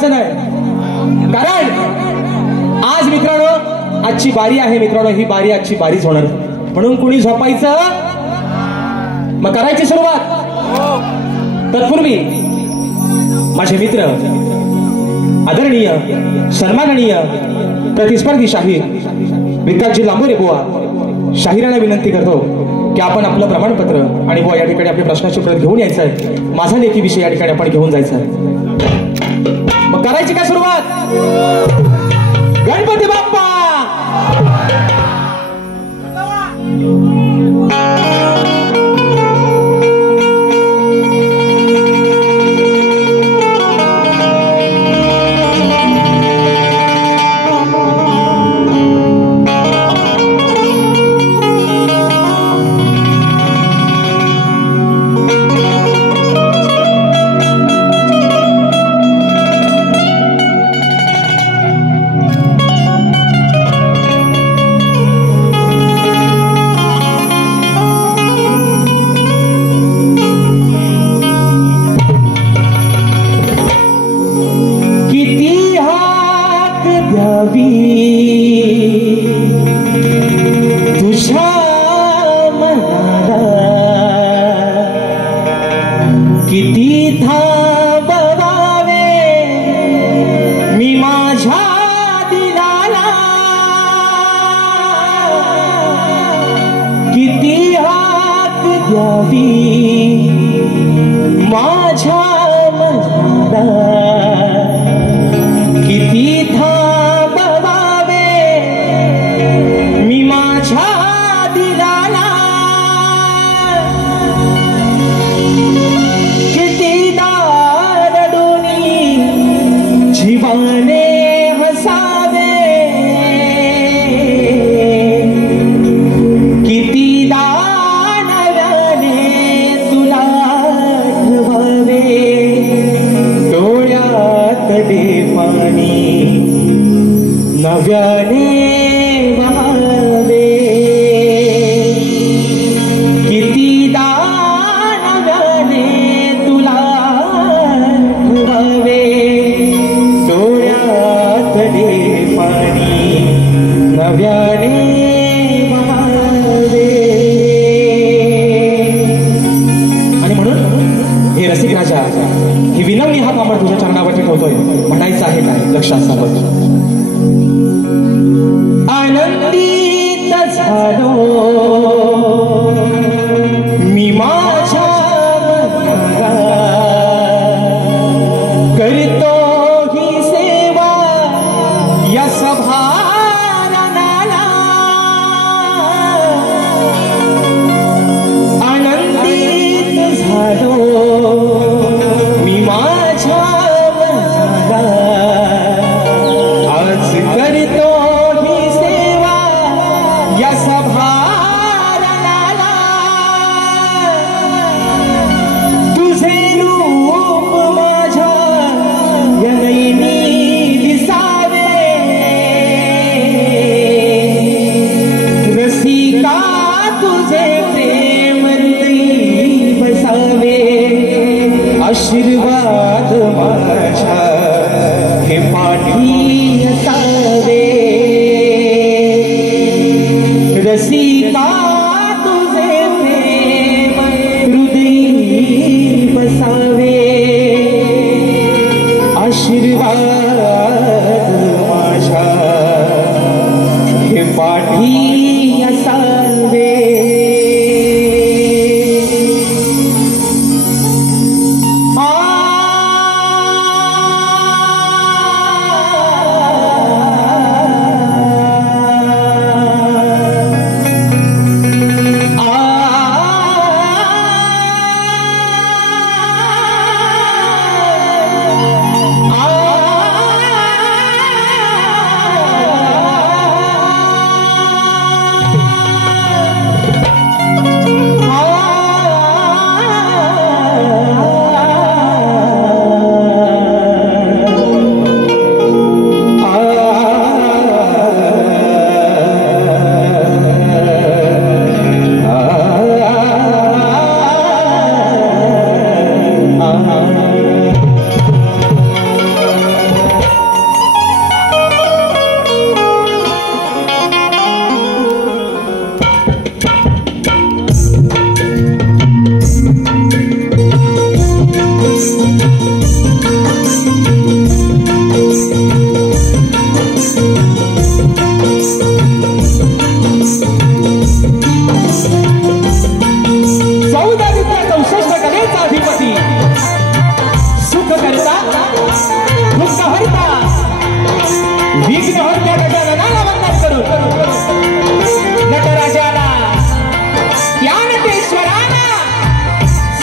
झोपायचं नाही, कारण आज मित्रांनो आजची बारी आहे मित्रांनो, ही बारी आजची बारीच होणार, म्हणून कोणी झोपायचं मग करायची सुरुवात. तत्पूर्वी माझे मित्र आदरणीय सन्माननीय प्रतिस्पर्धी शाहीर विकासजी लांबोरे बुवा शाहिरांना विनंती करतो की आपण आपलं प्रमाणपत्र आणि बुवा या ठिकाणी आपल्या प्रश्नाची उत्तर घेऊन यायचं आहे. माझा लेखी विषय या ठिकाणी आपण घेऊन जायचं आहे. मग करायची का सुरुवात? गणपती बाप्पा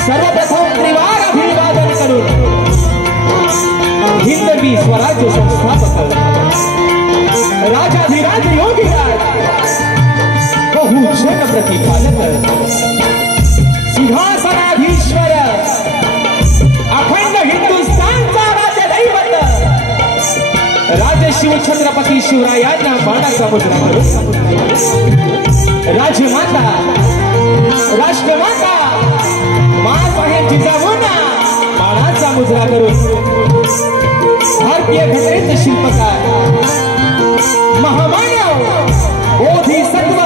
सर्वप्रथम त्रिवार अभिवादन करून हिंदवी स्वराज्य संस्थापक राजाधिराज योगीराज बहुजन प्रतिपालक सिंहासनाधीश्वर अखंड हिंदुस्थानचा राज्य दैवत राजशिव छत्रपती शिवरायांना मानाचा मुजरा करून राजमाता राष्ट्रमाता मासाहेब जिजाऊंना मानाचा मुजरा करून भारतीय घटनेचे शिल्पकार महामानव बोधिसत्व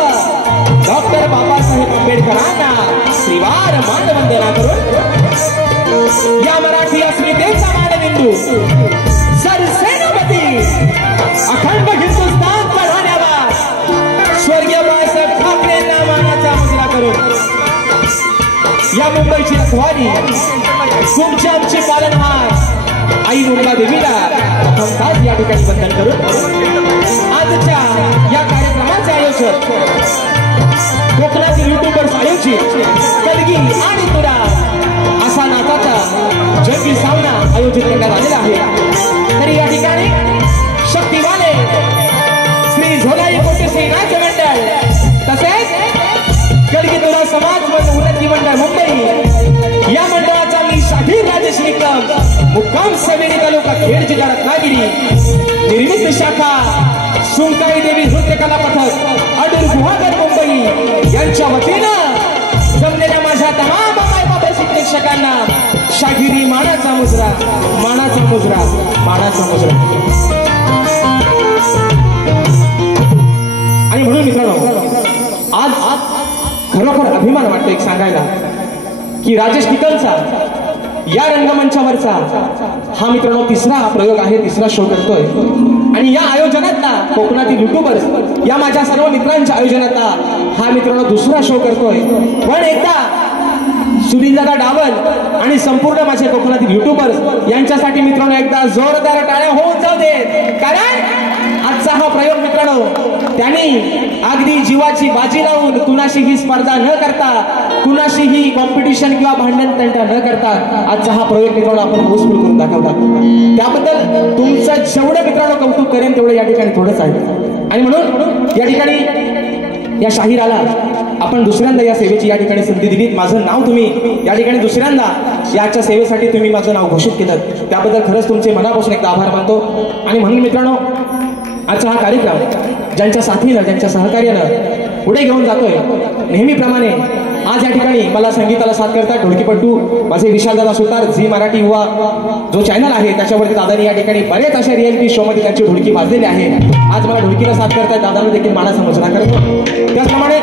डॉक्टर बाबासाहेब आंबेडकरांना श्रीवार मानवंदना करून या मराठी अस्मितेचा मानबिंदू सरसेनापती अखंड हिंदुस्थानचा राण्याला स्वर्गीय बाळासाहेब ठाकरेंना मानाचा मुजरा करून या मुंबईची रखवाली तुमची आमची पालनहार आई मुंबा देवीला हमखास या ठिकाणी वंदन करून आजच्या या कार्यक्रमाचे आयोजक कोकणातील युट्यूबर्स आयोजित कलगी आणि तुरा असा नाचाचा जंगी सामना आयोजित करण्यात आलेला आहे. तरी या ठिकाणी शक्तिवाले श्री झोलाई कोटेश्री नाट्य मंडळ तसेच कलगी तुरा समाज उन्नती मंडळ मुंबई या मंडळाचा मी शाहीर राजेश निकम मुक्काम समेरी तालुका खेड जिल्हा रत्नागिरी निर्मित शाखा सुंकाई देवी नृत्य कला पथक अडूर गुहागर मुंबई यांच्या वतीनं जमलेल्या माझ्या तमाम मायबापाशी प्रेक्षकांना शाहिरी मानाचा मुजरा मानाचा मुजरा मानाचा मुजरा. आणि म्हणून मित्रांनो आज खरोखर अभिमान वाटतो एक सांगायला की राजेश निकमचा या रंगमंचावरचा हा मित्रांनो तिसरा प्रयोग आहे, तिसरा शो करतोय. आणि या आयोजनातला कोकणातील युट्यूबर्स या माझ्या सर्व मित्रांच्या आयोजनातला हा मित्रांनो दुसरा शो करतोय. पण एकदा सुनीलदादा डावल आणि संपूर्ण माझे कोकणातील युट्यूबर्स यांच्यासाठी मित्रांनो एकदा जोरदार टाळ्या होऊन जाऊ दे. कारण आजचा हा प्रयोग मित्रांनो त्यांनी अगदी जीवाची बाजी लावून कुणाशीही स्पर्धा न करता कुणाशीही कॉम्पिटिशन किंवा भांडण तंटा न करता आजचा हा प्रयोग मित्रांनो आपण हाऊसफुल करून दाखवता. त्याबद्दल तुमचं जेवढं मित्रांनो कौतुक करेन तेवढं या ठिकाणी थोडंच आहे. आणि म्हणून या ठिकाणी या शाहिराला आपण दुसऱ्यांदा या सेवेची या ठिकाणी संधी दिलीत. माझं नाव तुम्ही या ठिकाणी दुसऱ्यांदा याच्या सेवेसाठी तुम्ही माझं नाव घोषित केलं त्याबद्दल खरंच तुमचे मनापासून एकदा आभार मानतो. आणि म्हणून मित्रांनो आजचा हा कार्यक्रम ज्यांच्या साथीनं ज्यांच्या सहकार्यानं पुढे घेऊन जातोय नेहमीप्रमाणे आज या ठिकाणी मला संगीताला साथ करतात ढोलकीपट्टू माझे विशालदादा सुतार झी मराठी युवा जो चॅनल आहे त्याच्यावरती दादानी या ठिकाणी बरेच अशा रियालिटी शो मध्ये त्यांची ढोलकी वाजलेली आहे. आज मला ढोलकीला साथ करतायत दादांना देखील मानाचा मुजरा करतो. त्याचप्रमाणे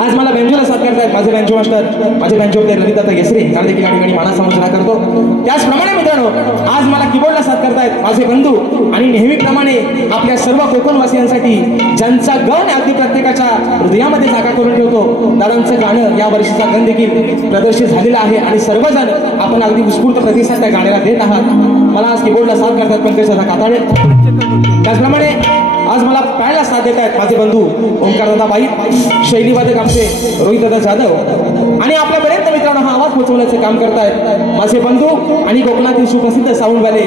आज मला बेंजोला साथ करतायत माझे बेंजो मास्टर माझे बेंजो प्लेयर ललितदादा गेसरे त्यांना देखील या ठिकाणी मानाचा मुजरा करतो. त्याचप्रमाणे मित्रांनो आज मला कीबोर्डला साथ करतायत माझे बंधू आणि नेहमीप्रमाणे आपल्या सर्व कोकणवासियांसाठी ज्यांचा गण अगदी प्रत्येकाच्या हृदयामध्ये जागा करून ठेवतो दादांचं गाणं या वर्षीचा गण देखील प्रदर्शित झालेला आहे. आणि सर्वजण आपण अगदी उत्स्फूर्त प्रतिसाद त्या गाण्याला देत आहात. मला आज कीबोर्डला साथ करतात पंकजदादा काताडे. त्याचप्रमाणे आज मला पॅडला साथ देत आहेत माझे बंधू ओंकारदादा बाई शैलीवादक आमचे रोहितदादा जाधव आणि आपल्यापर्यंत मित्रांनो हा आवाज पोहोचवण्याचे काम करतायत माझे बंधू आणि कोकणातील सुप्रसिद्ध साऊंडवाले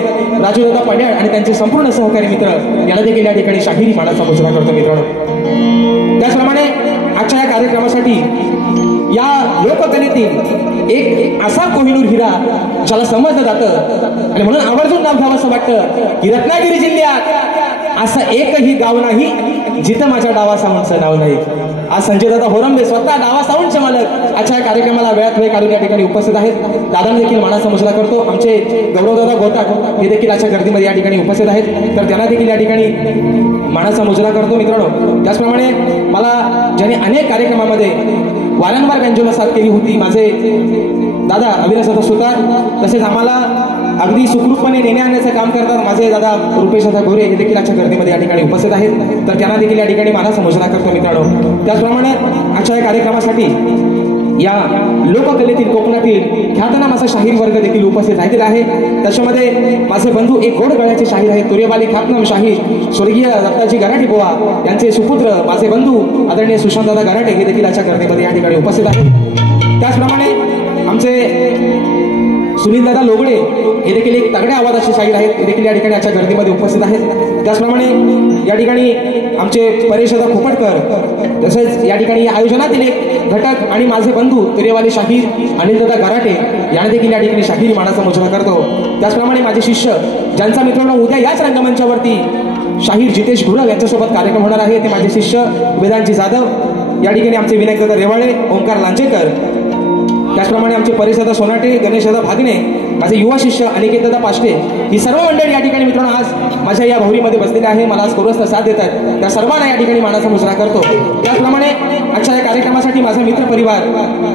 राजूदादा पड्याळ आणि त्यांचे संपूर्ण सहकारी मित्र यांना देखील या ठिकाणी शाहिरी मानाचा मुजरा करतो मित्रांनो. त्याचप्रमाणे आजच्या या कार्यक्रमासाठी या लोककलेतील एक असा कोहिनूर हिरा ज्याला समजलं जातं आणि म्हणून आवर्जून नाव घ्यावं असं वाटतं की रत्नागिरी जिल्ह्यात असं एकही गाव नाही जिथं माझ्या डावा साऊंडचं नाव नाही. आज संजय दादा होरंबे स्वतः डावा साऊंडचे मालक आजच्या या कार्यक्रमाला वेळात वेळ काढून या ठिकाणी उपस्थित आहेत. दादांना देखील मानाचा मुजरा करतो. आमचे गौरवदादा गोताक हे देखील आजच्या गर्दीमध्ये या ठिकाणी उपस्थित आहेत तर त्यांना देखील या ठिकाणी मानाचा मुजरा करतो मित्रांनो. त्याचप्रमाणे मला ज्याने अनेक कार्यक्रमामध्ये वारंवार बेंजोला साथ केली होती माझे दादा अविनाशदादा सुतार तसेच आम्हाला अगदी सुखरूपपणे नेणे आणण्याचं काम करतात माझे दादा रुपेशदादा गोरे हे देखील आजच्या गर्दीमध्ये या ठिकाणी उपस्थित आहेत तर त्यांना देखील या ठिकाणी मानाचा मुजरा करतो मित्रांनो. त्याचप्रमाणे आजच्या या कार्यक्रमासाठी या लोककलेतील कोकणातील ख्यातनाम असा शाहीर वर्ग देखील उपस्थित झालेला आहे. त्याच्यामध्ये माझे बंधू एक गोड गळ्याचे शाहीर आहेत तुरेवाले ख्यातनाम शाहीर स्वर्गीय दत्ताजी गराटे बुवा यांचे सुपुत्र माझे बंधू आदरणीय सुशांतदादा गराटे हे देखील आजच्या गर्दीमध्ये या ठिकाणी उपस्थित आहेत. त्याचप्रमाणे आमचे सुनील दादा लोगडे हे देखील एक तगड्या आवाजाचे शाहीर आहेत, ते देखील या ठिकाणी आजच्या गर्दीमध्ये उपस्थित आहेत. त्याचप्रमाणे या ठिकाणी आमचे परेशदा खोपटकर, तसेच या ठिकाणी आयोजनातील एक घटक आणि माझे बंधू तेरेवाले शाहीर अनिल दादा गराटे याने देखील या ठिकाणी शाहिरी मानाचा मुजरा करतो. त्याचप्रमाणे माझे शिष्य ज्यांचा मित्रांनो उद्या याच रंगमंचावरती शाहीर जितेश गुरव यांच्यासोबत कार्यक्रम होणार आहे, ते माझे शिष्य वेदांची जाधव, या ठिकाणी आमचे विनायक दादा रेवाळे, ओंकार लांजेकर, त्याचप्रमाणे आमचे परेशदा सोनाटे, गणेशदा भागणे, माझे युवा शिष्य अनिकेत दादा पाष्टे, ही सर्व मंडळी या ठिकाणी मित्रांनो आज माझ्या या भौरीमध्ये बसलेले आहे. मला आज कोरसला साथ देतात, त्या सर्वांना या ठिकाणी मानाचा मुजरा करतो. त्याचप्रमाणे आजच्या या कार्यक्रमासाठी माझा मित्र परिवार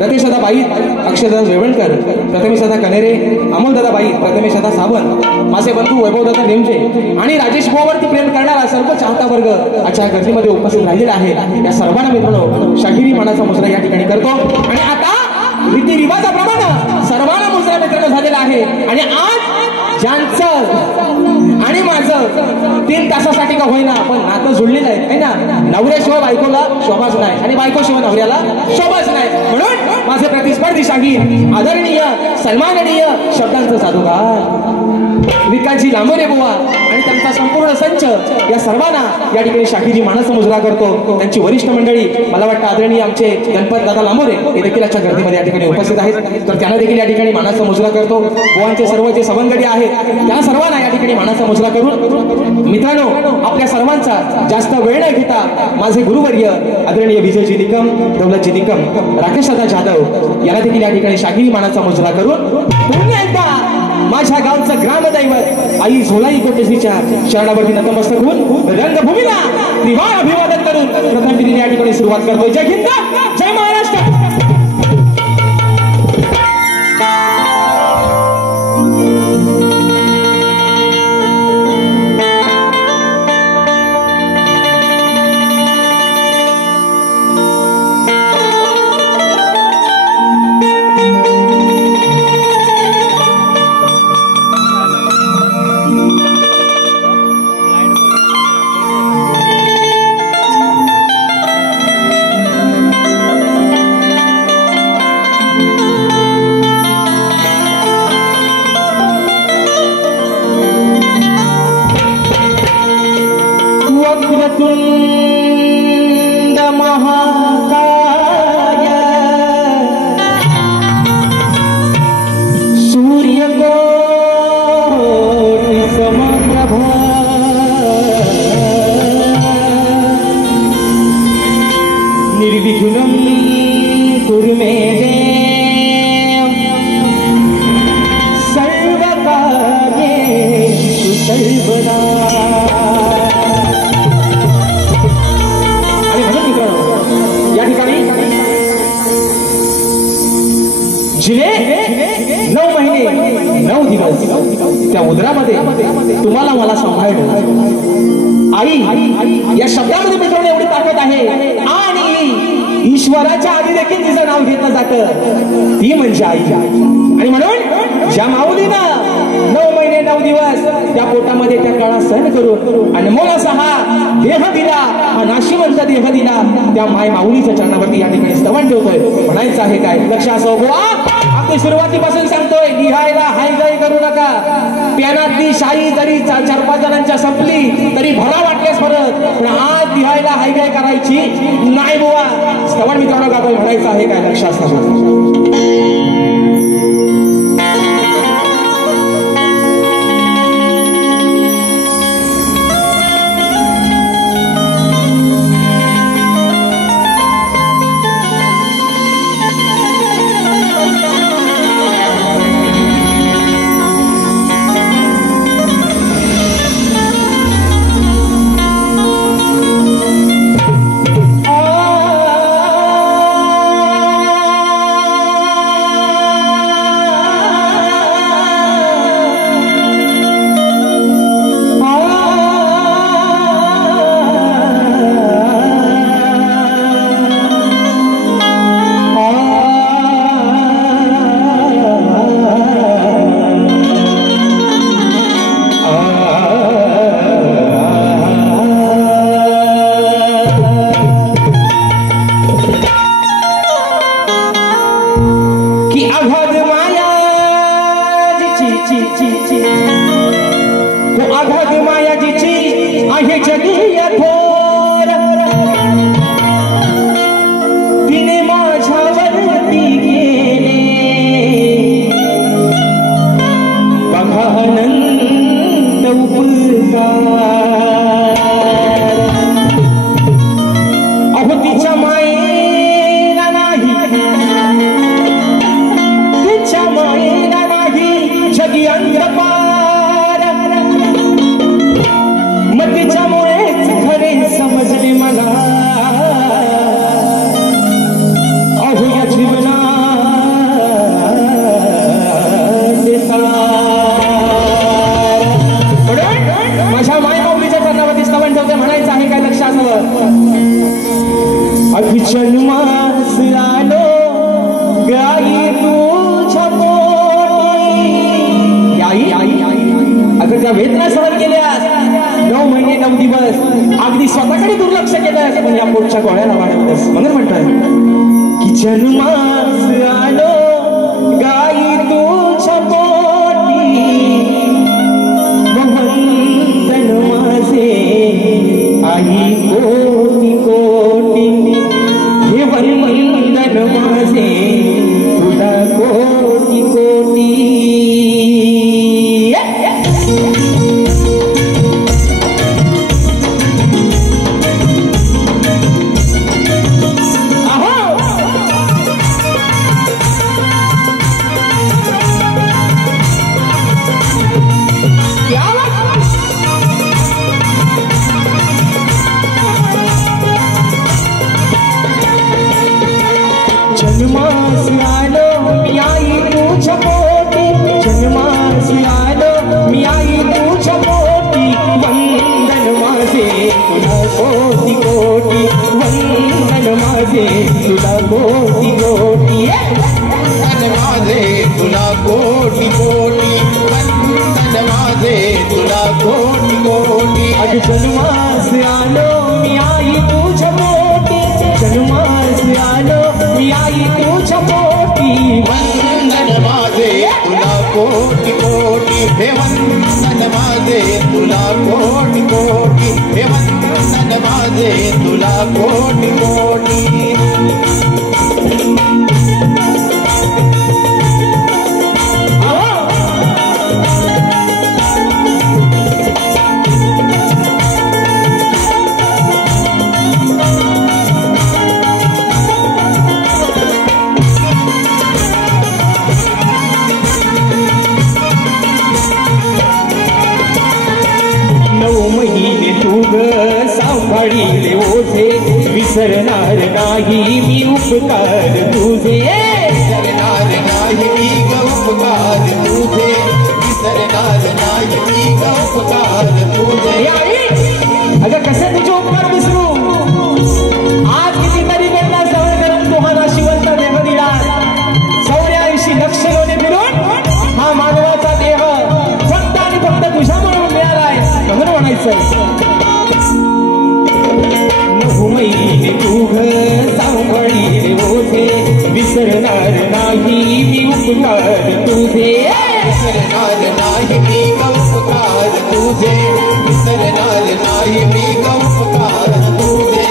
रतेशदा बाई, अक्षयदादा रेवणकर, प्रथमेशदा कनेरे, अमोलदादा बाई, प्रथमेशदा सावंत, माझे बंधू वैभवदादा नेमजे आणि राजेश भाऊवरती प्रेम करणारा सर्व चाहता वर्ग आजच्या गर्दीमध्ये उपस्थित राहिलेला आहे. या सर्वांना मित्रांनो शाहिरी मानाचा मुजरा या ठिकाणी करतो. आणि आता रीतिरिवाजाप्रमाणे सर्वांना मुजरा मित्रांनो झालेला आहे. आणि आज ज्यांचं आणि माझं 3 तासासाठी का होईना पण नातं जुळलेलं आहे ना, नवऱ्याशिवाय बायकोला शोभाच नाही आणि बायकोशिवाय नवऱ्याला शोभाच नाही. म्हणून माझे प्रतिस्पर्धी शाहीर आदरणीय सन्माननीय शब्दांचं जादूगार विकासजी लांबोरे बुवा आणि त्यांचा संपूर्ण संच या सर्वांना या ठिकाणी शाहिरी मानाचा मुजरा करतो. त्यांची वरिष्ठ मंडळी मला वाटतं आदरणीय आमचे गणपत दादा लांबोरे हे देखील आजच्या गर्दीमध्ये या ठिकाणी उपस्थित आहेत, तर त्यांना देखील या ठिकाणी मानाचा मुजरा करतो. बुवांचे सर्व जे सवंगडी आहेत त्या सर्वांना या ठिकाणी मानाचा मुजरा करून मित्रांनो आपल्या सर्वांचा जास्त वेळ न घेता माझे गुरुवर्य आदरणीय विजयजी निकम, दौलतजी निकम, राकेश दादा जाधव यांना देखील या ठिकाणी शाहिरी मानाचा मुजरा करून पुन्हा एकदा माझ्या गावचं ग्रामदैवत आई झोलाई कोटेशीच्या शरणावरती नतमस्तक होऊन रंगभूमीला त्रिवार अभिवादन करून प्रथम या ठिकाणी सुरुवात करतोय. जय हिंद, जय महाराष्ट्र. जिने 9 महिने 9 दिवस त्या उदरामध्ये तुम्हाला मला सांभाळलं. आई या शब्दामध्ये मित्रांनो एवढी ताकद आहे. आणि ईश्वराच्या आधी देखील तिचं नाव घेतलं जातं, ती म्हणजे आई. आणि म्हणून ज्या माऊलीनं 9 महिने 9 दिवस त्या पोटामध्ये त्या काळा सहन करून अनमोल असा हा देह दिला, हा नाशिवंत देह दिला, त्या माय माऊलीच्या चरणावरती या ठिकाणी स्तवन ठेवतोय. म्हणायचं आहे काय, लक्ष असो बुवा, आपली सुरुवातीपासून सांगतोय लिहायला हायगाई करू नका. प्यानातली शाई जरी 4-5 जणांच्या संपली तरी भरा वाटल्यास परत, पण आज लिहायला हायगाई करायची नाही बुवा. स्तवन मित्रांनो गातोय, म्हणायचं आहे काय, लक्ष असो. आघात माया जिची तो आघात माया जिची आहे जगी थोर तिने माझ्यावरती केले बघा अनंत उपकार अहो तिच्या मायेला नाही तिच्या मायेला नाही जगी अंधकार मग तिच्यामुळेच खरे समजले मला अहो या जीवनात माझ्या मायबाऊलीच्या चरणावरती स्तवन ठेवते म्हणायचं आहे काय लक्षात अगदी जन्मास आलो गाई तुझ्या पोटी आई आई अगं त्या वेदना सहन केल्यास 9 महिने 9 दिवस अगदी स्वतःकडे दुर्लक्ष केलं पण या पोटच्या गोळ्याला वाढवलंस म्हणून म्हणतोय की जन्मास आलो गाई तुझ्या पोटी वंदन माझे आई कोटी कोटी हे वंदन माझे तुला कोटी कोटी जन्मास आलो मी आई तुझ्या पोटी जन्मास आलो मी आई तुझ्या पोटी वंदन माझे तुला कोटी कोटी वंदन माझे तुला कोटी कोटी वंदन माझे तुला कोटी कोटी वंदन माझे तुला कोटी कोटी अग जन्मास आलो मी आई तुझ्या पोटी जन्मास आलो मी आई तुझ्या पोटी वंदन माझे तुला कोटी कोटी हे वंदन माझे तुला कोटी कोटी हे वंदन माझे तुला कोटी कोटी सांभाळीले ओझे विसरणार नाही मी उपकार तुझे विसरणार नाही मी उपकार तुझे विसरणार नाही मी उपकार तुझे अगं कसे तुझे उपकार विसरू आज कितीतरी वेळेला सहन करून तुम्हाला शिवंत देह दिला 84 लक्ष लोणे फिरून हा मानवाचा देह फक्त आणि फक्त तुझ्यामुळे मिळालाय म्हणून म्हणायचं महिने तुघ सांभाळीले ओझे विसरणार नाही मी उपकार तुझे विसरणार नाही मी उपकार तुझे विसरणार नाही मी उपकार तुझे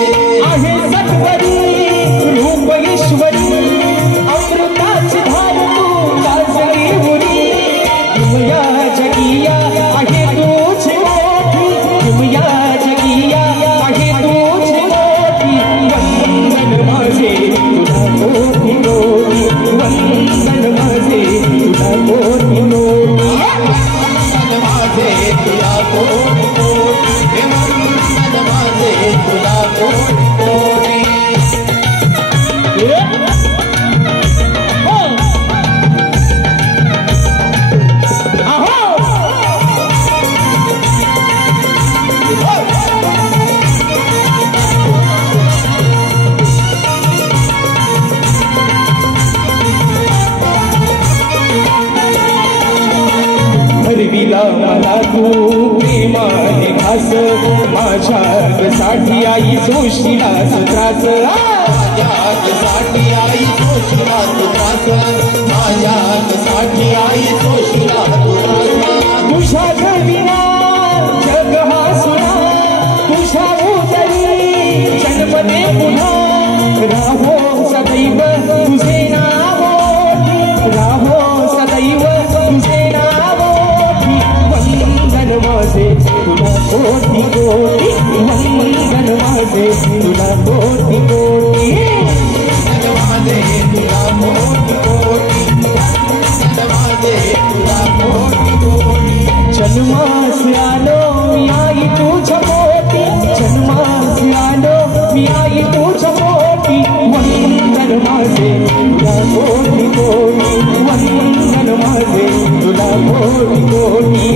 आहे सत्वरी रूप ईश्वरी अमृताची धार तू दासरी उरी किमया जगिया आहे तुझी मोठी किमया जगिया आहे तुझी वंदन माझे तुला कोटी कोटी वंदन माझे तुला कोटी कोटी वंदन माझे तुला कोटी कोटी वंदन माझे तुला कोटी कोटी मला तू प्रेमाने घास माझ्यासाठी आई सुशिलास त्रास माझ्यासाठी आई सोशिला तू त्रास माझ्यासाठी आई सोशिला तू त्रास तुझ्या घविना जग हसुना तुझ्या उदरी जन्मते पुन्हा राहो सदैव तुझे नाव राहो सदैव तुझे नाव वंदन माझे तुला कोटी कोटी वंदन माझे तुला कोटी कोटी माझे तुला कोटी कोटी माझे तुला कोटी कोटी जन्मास आलो मी आई तुझ्या पोटी जन्मास आलो मी आई तुझ्या पोटी वंदन माझे तुला कोटी कोटी वंदन माझे तुला कोटी कोटी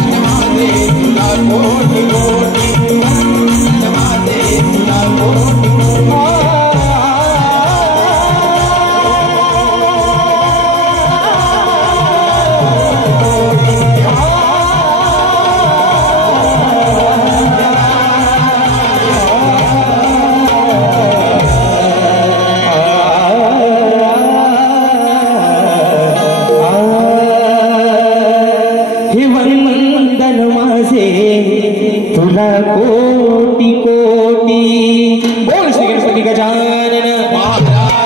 माझे तुला कोटी कोटी माझे तुला कोटी हे वंदन माझे तुला कोटी कोटी बोल श्री गणपती गजानन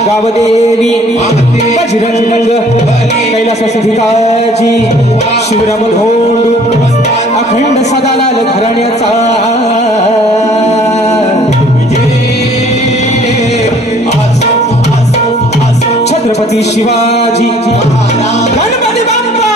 गावदेवी बजरंग कैलासवासी शिवराम धोंडू अखंड सदालाल घराण्याचा छत्रपती शिवाजी गणपती बाप्पा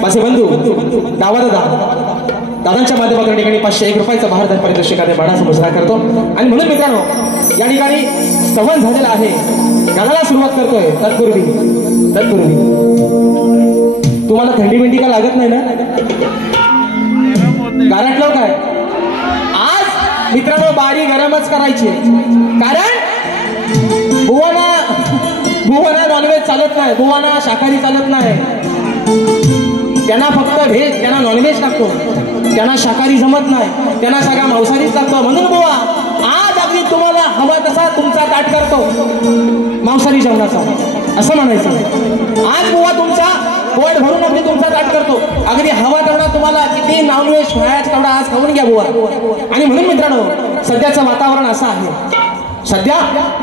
माझे बंधू दादांच्या माध्यमातून ठिकाणी 501 रुपयाचा भारत पारितोषिकाने बाणाचा मुजरा करतो आणि म्हणून मित्रांनो या ठिकाणी संवाद झालेला आहे गाण्याला सुरुवात करतोय तत्पूर्वी तुम्हाला थंडी बिंडी का लागत नाही ना गारटलो काय आज मित्रांनो बारी गरमच करायची कारण बुवाना नॉनव्हेज चालत नाही बुवाना शाकाहारी चालत नाही त्यांना फक्त व्हेज त्यांना नॉनव्हेज टाकतो त्यांना शाकाहारी जमत नाही त्यांना सगळा मांसाहारीच टाकतो म्हणून बुवा आज अगदी तुम्हाला हवा तसा तुमचा ताट करतो मांसाहारी जेवणाचा असं म्हणायचं आज बुवा तुमचा पोट भरून अगदी तुमचा ताट करतो अगदी हवा तेवढा तुम्हाला किती नॉनव्हेज खायचं तेवढा आज खाऊन घ्या बुवा आणि म्हणून मित्रांनो सध्याचं वातावरण असं आहे सध्या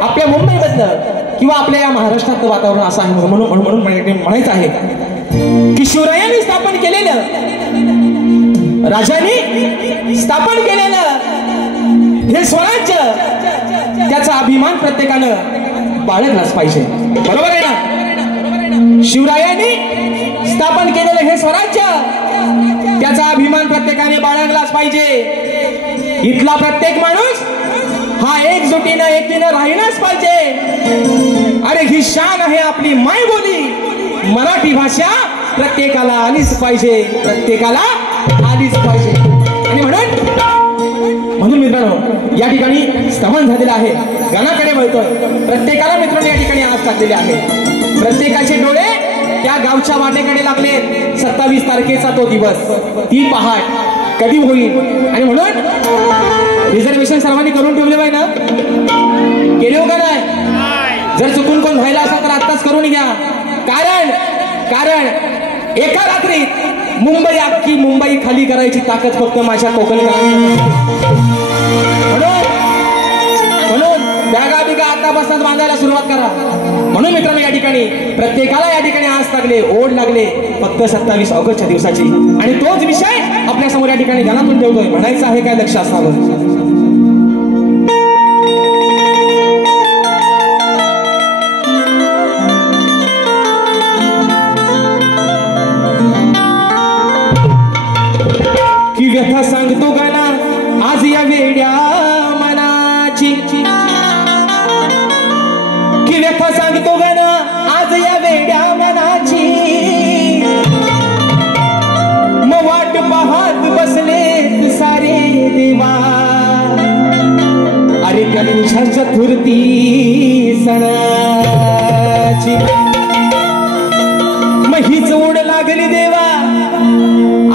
आपल्या मुंबईबद्दल किंवा आपल्या या महाराष्ट्रातलं वातावरण असं आहे म्हणून म्हणायचं आहे की शिवरायांनी स्थापन केलेलं राजांनी स्थापन केलेलं हे स्वराज्य त्याचा अभिमान प्रत्येकानं बाळगलाच पाहिजे बरोबर आहे ना शिवरायांनी स्थापन केलेलं हे स्वराज्य त्याचा अभिमान प्रत्येकाने बाळगलाच पाहिजे इथला प्रत्येक माणूस हा एकजुटीनं एकटीनं राहिलाच पाहिजे अरे ही शान आहे आपली मायबोली मराठी भाषा प्रत्येकाला आलीच पाहिजे प्रत्येकाला आलीच पाहिजे आणि म्हणून मित्रांनो या ठिकाणी स्तमन झालेलं आहे, गणाकडे वळतोय. प्रत्येकाला मित्रांनो या ठिकाणी आस टाकलेली आहे. प्रत्येकाचे डोळे त्या गावच्या वाटेकडे लागले. 27 तारखेचा तो दिवस, ती पहाट कधी होईल. आणि म्हणून रिझर्वेशन सर्वांनी करून ठेवले पाहिजे ना, केले हो का नाही? जर चुकून कोण व्हायला असेल तर आत्ताच करून घ्या. कारण एका रात्रीत मुंबई, अख्खी मुंबई खाली करायची ताकद फक्त माझ्या कोकणकरांनी. म्हणून बॅगा बिगा आतापासूनच बांधायला सुरुवात करा. म्हणून मित्रांनो या ठिकाणी प्रत्येकाला या ठिकाणी आस लागले, ओढ लागले फक्त 27 ऑगस्टच्या दिवसाची. आणि तोच विषय आपल्या समोर या ठिकाणी गाण्यातून ठेवतोय. म्हणायचं आहे काय, लक्ष असावं. की व्यथा सांगतो गाना आज या वेड्या मनाची, की व्यथा सांगतो गाना आज या वेड्या मनाची. मग वाट पाहत बसले सारे देवा, अरे त्या तुझ्या चतुर्थी सणाची. मग हीच ओढ लागली देवा,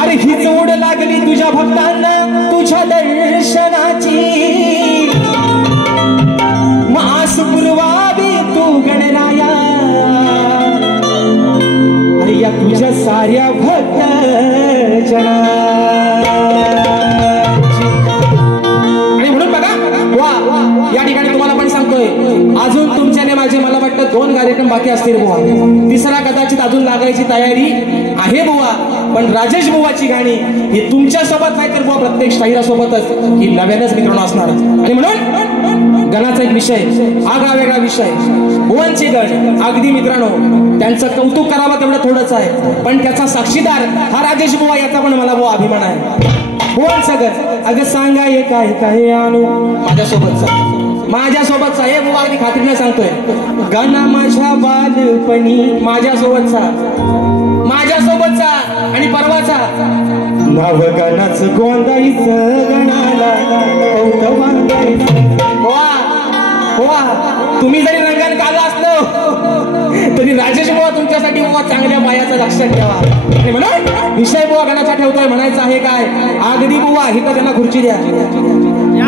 अरे हीच ओढ लागली तुझ्या भक्तांना तुझ्या दर्शनाची. मग आस पुरवावी तू गणराया, अरे या तुझ्या साऱ्या भक्त जनाची. आणि म्हणून बघा वा या ठिकाणी तुम्हाला पण सांगतोय, अजून तुमच्याने माझे मला वाटतं 2 कार्यक्रम बाकी असतील बुवा. तिसरा कदाचित अजून लागायची तयारी आहे बुवा. पण राजेश बुवाची गाणी ही तुमच्या सोबत नाही तर बुवा प्रत्येक शाहिरा सोबतच ही नव्यानच मित्रांनो असणार. आणि म्हणून गणाचा एक विषय, आगळा वेगळा विषय. बुवांचे गण अगदी मित्रांनो त्यांचं कौतुक करावं तेवढं थोडंच आहे, पण त्याचा साक्षीदार हा राजेश बुवा, याचा पण मला बुवा अभिमान आहे. बुवांचं गण अगं सांगा हे काय आणू माझ्यासोबतचा हे बुवा अगदी खात्रीने सांगतोय. गाणा माझ्या बालपणी माझ्यासोबतचा आणि परवाचा. नाव गाण्याचं गोंदाईचं गणाला तुम्ही जरी रंगाने काला असलो तरी राजेश बुवा तुमच्यासाठी बुवा चांगल्या पायाचं लक्षात ठेवा. आणि म्हणून विषय बुवा गणाचा ठेवतोय. म्हणायचं आहे काय, अगदी बुवा इथं त्यांना खुर्ची द्या,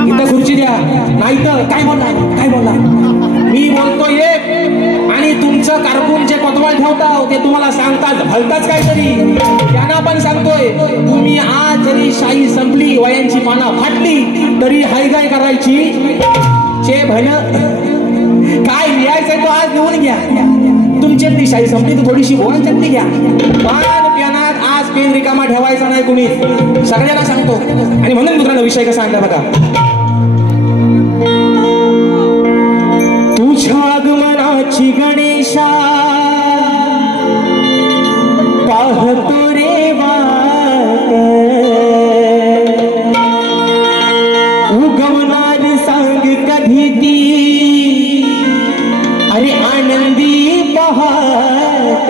इथं खुर्ची द्या. नाही तर काय बोलला मी बोलतोय एक, आणि तुमचं कारकून जे पतवाल ठेवता ते तुम्हाला सांगतात भलताच काहीतरी. त्यांना पण सांगतोय तुम्ही आज जरी शाही संपली, वयांची पानं फाटली तरी हायगाय करायची. चे भन काय लिहायचंय तो आज लिहून घ्या. तुमच्यातली शाही संपली तर थोडीशी भोवांच्यातली घ्या. पान प्यानात आज पेन रिकामा ठेवायचा नाही कुणी, सगळ्यांना सांगतो. आणि म्हणून मित्रांनो विषय कसा आणला बघा. तुझ्या आगमनाची गणेशा पाहतो रे वाट, उगवणार सांग कधी ती, अरे आनंदी पहाट.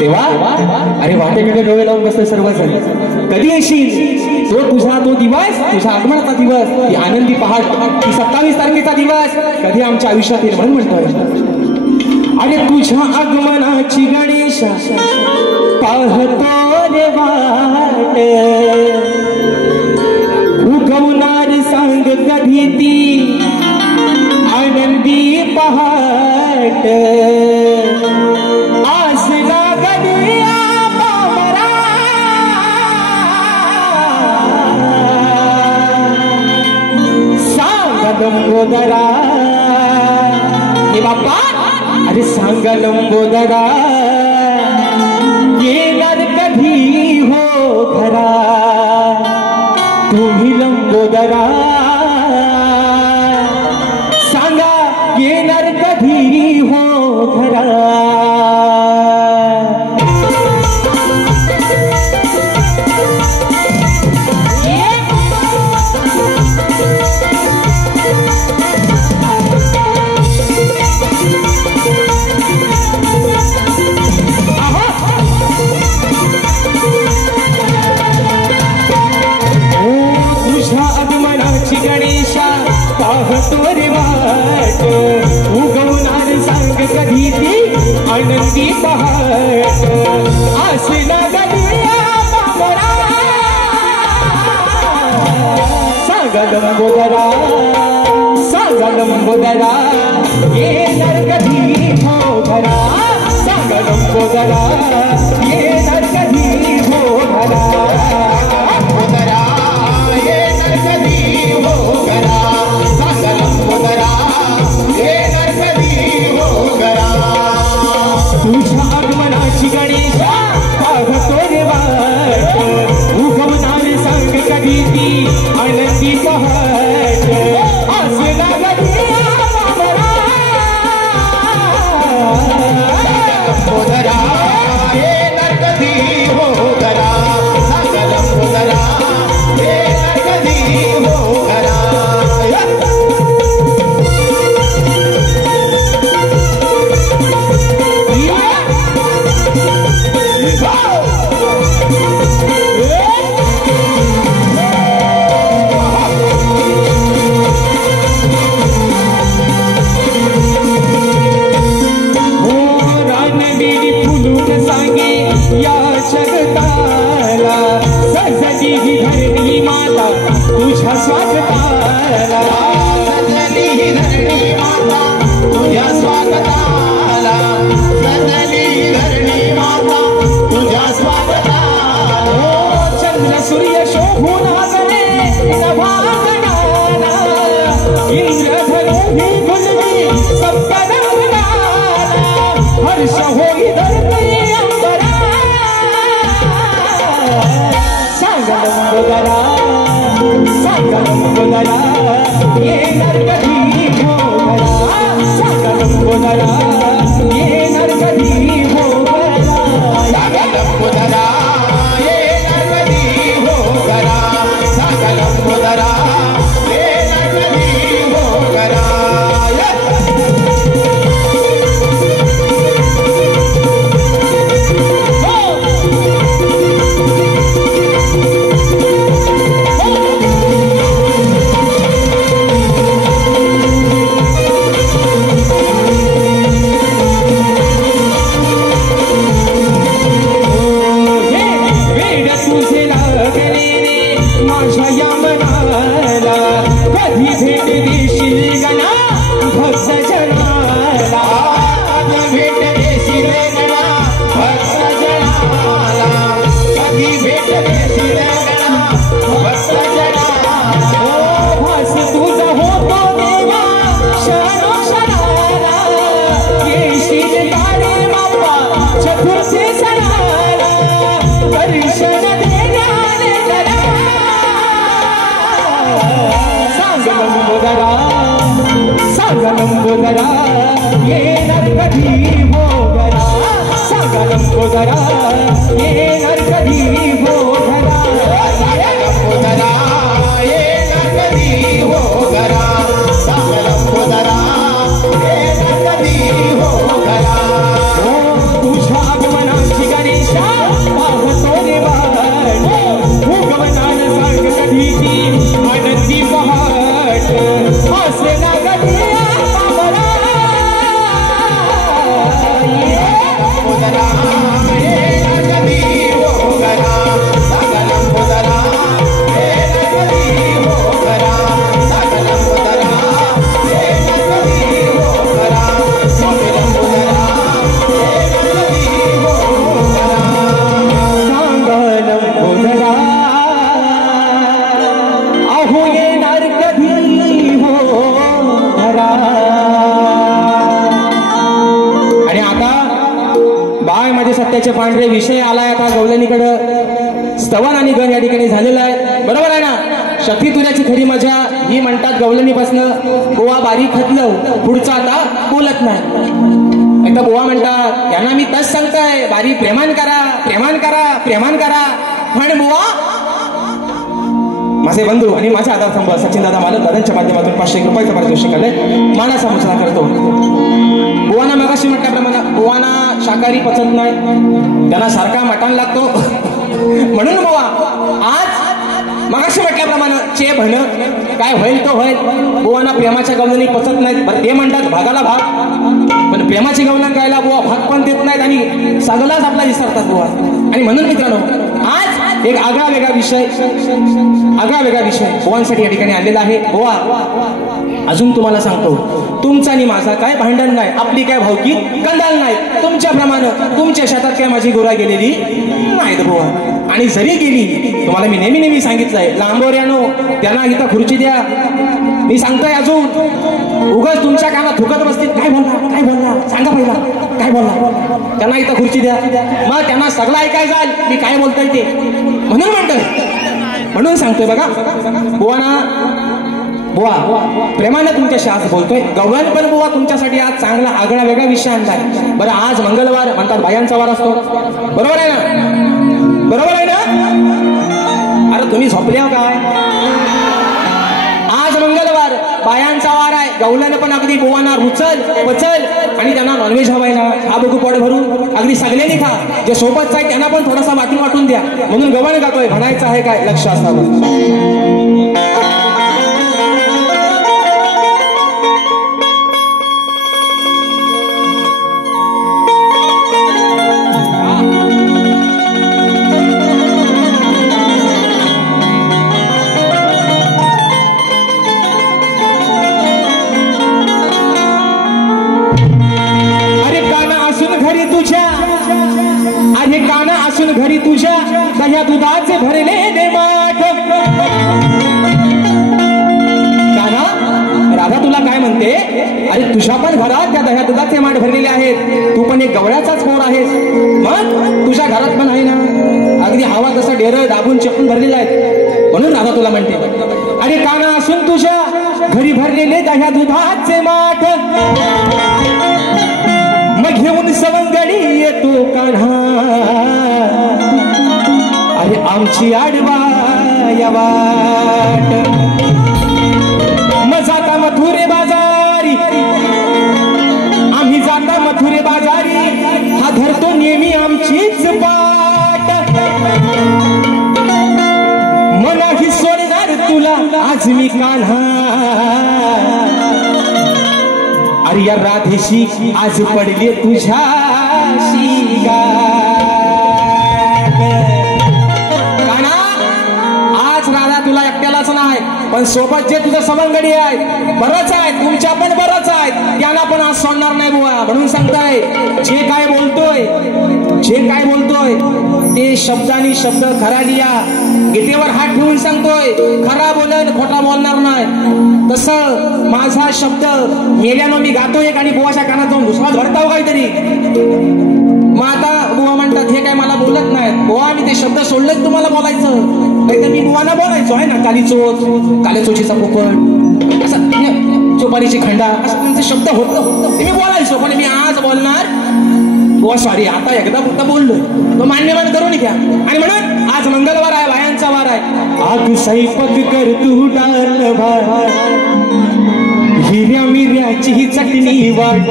देवा अरे वाटेकडे डोळे लावून बसले सर्वजण. कधी येशील तो दिवस, तुझ्या आगमनाचा दिवस, ती आनंदी पहाट, ती 27 तारखेचा दिवस कधी आमच्या आयुष्यात येईल म्हणून म्हणतोय. आणि तुझ्या आगमनाची गणेशा पाहतो रे वाट, उगवणार सांग कधी ती आनंदी पहाट. आस लागली आम्हाला सांग लंबोदरा, हे बाप्पा अरे सांग लंबोदरा, येणार कधी हो खरा तुम्ही लंबोदरा. सांगा येणार कधी हो खरा. तुझ्या रे वाट उगवणार सांग कधी ती आनंदी पहाट आसना गलिया बाबरा सांगा लंबोदरा सांगा लंबोदरा येणार कधी हो घरा सांगा लंबोदरा येणार कधी हो घरा लंबोदरा येणार कधी हो घरा सांगा लंबोदरा येणार कधी हो घरा तुझ्या आगमनाची गणेशा पाहतो रे वाट उगवणार सांग कधी ती आनंदी पहाट आसना गलिया बाबरा लंबोदरा येणार कधी हो घरा सांगा लंबोदरा येणार कधी हो घरा सजली ही धरणी माता तुझ्या स्वागताला सजली ही धरणी माता तुझ्या स्वागताला सजली ही धरणी माता तुझ्या स्वागताला चंद्र सूर्य शोभून आगले नभागणाला इंद्रधनु ही गुलवी सप्तरंगाला हर्ष होई धरती अंबरा सांगा लंबोदरा येणार कधी हो घरा सांगा लंबोदरा येणार कधी हो घरा सांगा लंबोदरा येणार कधी हो घरा सांगा लंबोदरा येणार कधी हो घरा माझ्या या मनाला कधी भेट देशील गणा भक्त जनाला भेट देशील गणा भक्त जनाला कधी भेट देशील गणा भक्त जनाला भास तुझा होतो देवा क्षणोक्षणाला येशील तारे बाप्पा चतुर्थी सणाला दर्शन देण्याने करा सांगा लंबोदरा येणार कधी हो घरा सांगा लंबोदरा येणार कधी हो घरा लंबोदरा येणार कधी हो घरा सांगा लंबोदरा येणार कधी हो घरा तुझ्या आगमनाची गणेशा पाहतो रे वाट उगवणार सांग कधी ती आनंदी पहाट आसना गलिया बाबरा लंबोदरा येणार कधी हो घरा सांगा लंबोदरा येणार कधी हो घरा सांगा लंबोदरा येणार कधी हो घरा स्वामी लंबोदरा येणार कधी हो घरा सांगा लंबोदरा अहो येणार कधी हो घरा आणि आता बाळ माझे सत्याचे पांढरे विषय आलाय आता गवलनीकडं स्तवन आणि गण या ठिकाणी झालेला आहे बरोबर आहे ना शक्ती तुझ्याची खरी मजा ही म्हणतात गवलनीपासनं गोवा बारीक खतलं पुढचं आता बोलत नाही एकदा बोवा म्हणतात यांना मी तस सांगताय बारी प्रेमान करा प्रेमान करा प्रेमान करा पण बोवा माझे बंधू आणि माझ्या आधारस्तंभ सचिन दादा मालक दादांच्या माध्यमातून 500 रुपयाचा पारितोषिक आले मानाचा मुचना करतो बुवाना मगाशी म्हटल्याप्रमाणे बुवाना शाकाहारी पचत नाही त्यांना सारखा मटण लागतो म्हणून बुवा आज मगाशी म्हटल्याप्रमाणे चे भण काय होईल तो होईल. बुवांना प्रेमाच्या गवलनी पचत नाहीत. बरं ते म्हणतात भागाला भाग, पण प्रेमाची गवलन गायला बुवा भाग पण देत नाहीत आणि सगळाच आपला विसरतात बुवा. आणि म्हणून मित्रांनो आज एक आगळा वेगळा विषय बुवांसाठी या ठिकाणी आलेला आहे. बुवा अजून तुम्हाला सांगतो, तुमचा आणि माझा काय भांडण नाही, आपली काय भावकी कंदाल नाही. तुमच्याप्रमाणे तुमच्या शेतात काय माझी गोरा गेलेली नाहीत बुवा. आणि जरी गेली, तुम्हाला मी नेहमी सांगितलंय, लांबोऱ्यानो त्यांना इथं खुर्ची द्या. मी सांगतोय अजून उगाच तुमच्या कानात थुकत बसतील. काय बोलला सांगा पहिला, काय बोलला. त्यांना इथं खुर्ची द्या, मग त्यांना सगळं ऐकाय जाल मी काय बोलतोय ते. म्हणून म्हणून सांगतोय बघा बुवा प्रेमाने तुमच्याशी आज बोलतोय. गवळण पण बुवा तुमच्यासाठी आज चांगला आगळा वेगळा विषय आणलाय. बरं आज मंगळवार म्हणतात बायांचा वार असतो, बरोबर आहे ना. अरे तुम्ही झोपले हो काय. आज मंगळवार बायांचा वार आहे. गवळण पण अगदी बुवांना रुचल पचल आणि त्यांना नॉनव्हेज हवाय ना, हा बघू पोट भरून अगदी सगळ्यांनी खा. जे सोबत आहे त्यांना पण थोडासा वाटून द्या. म्हणून गवळण गातोय, म्हणायचं आहे काय लक्ष असावं. घरी तुझ्या दह्या दुधाचे भरले माठ. काना राधा तुला काय म्हणते, अरे तुझ्या पण घरात त्या दह्या दुधाचे माठ भरलेले आहेत. तू पण एक गवळ्याचाच पोर आहेस, मग तुझ्या घरात पण आहे ना अगदी हवा तसं डेरं दाबून चेपून भरलेलं आहे. म्हणून राधा तुला म्हणते, अरे काना असून तुझ्या घरी भरलेले दह्या दुधाचे माठ, मग घेऊन सवंगडी येतो कान्हा. अरे आमची आडवा या वाट, मग जाता मथुरे बाजारी, आम्ही जाता मथुरे बाजारी, हा धरतो नेहमी आमचीच पाट. मनाही सोडणार तुला आज मी कान्हा. अरे या राधेशी आज पडले तुझ्याशी काना. आज राधा तुला एकट्यालाच नाही, पण सोबत जे तुझं सवंगडी आहे बरंच आहे, तुमच्या पण बरंच आहेत, त्यांना पण आज सोडणार नाही बुवा. म्हणून सांगताय जे काय बोलतोय ते शब्दानी शब्द खरा लिया. गीतेवर हात ठेवून सांगतोय, खरा बोलन खोटा बोलणार नाही. तसं माझा शब्द मेल्यानं मी गातोय आणि बुवाच्या कानात जाऊन दुसरा धरताव काहीतरी. मग आता बुवा म्हणतात हे काय मला बोलत नाहीत. बुवा मी ते शब्द सोडलेच तुम्हाला बोलायचं, नाही तर मी बुवाना बोलायचो आहे ना. कालेचोचीचा पोपट असं चोपारीची खंडा असं तुमचे शब्द होतं ते मी बोलायचो. पण मी आज बोलणार बुवा सॉरी, आता एकदा फक्त बोललोय तो मान्यमान करून घ्या. आणि म्हणून आज मंगळवार आहे, बायांचा वार आहे. आग सैपक कर तू डाल भार, हिऱ्या मिऱ्याची ही चटणी वाट.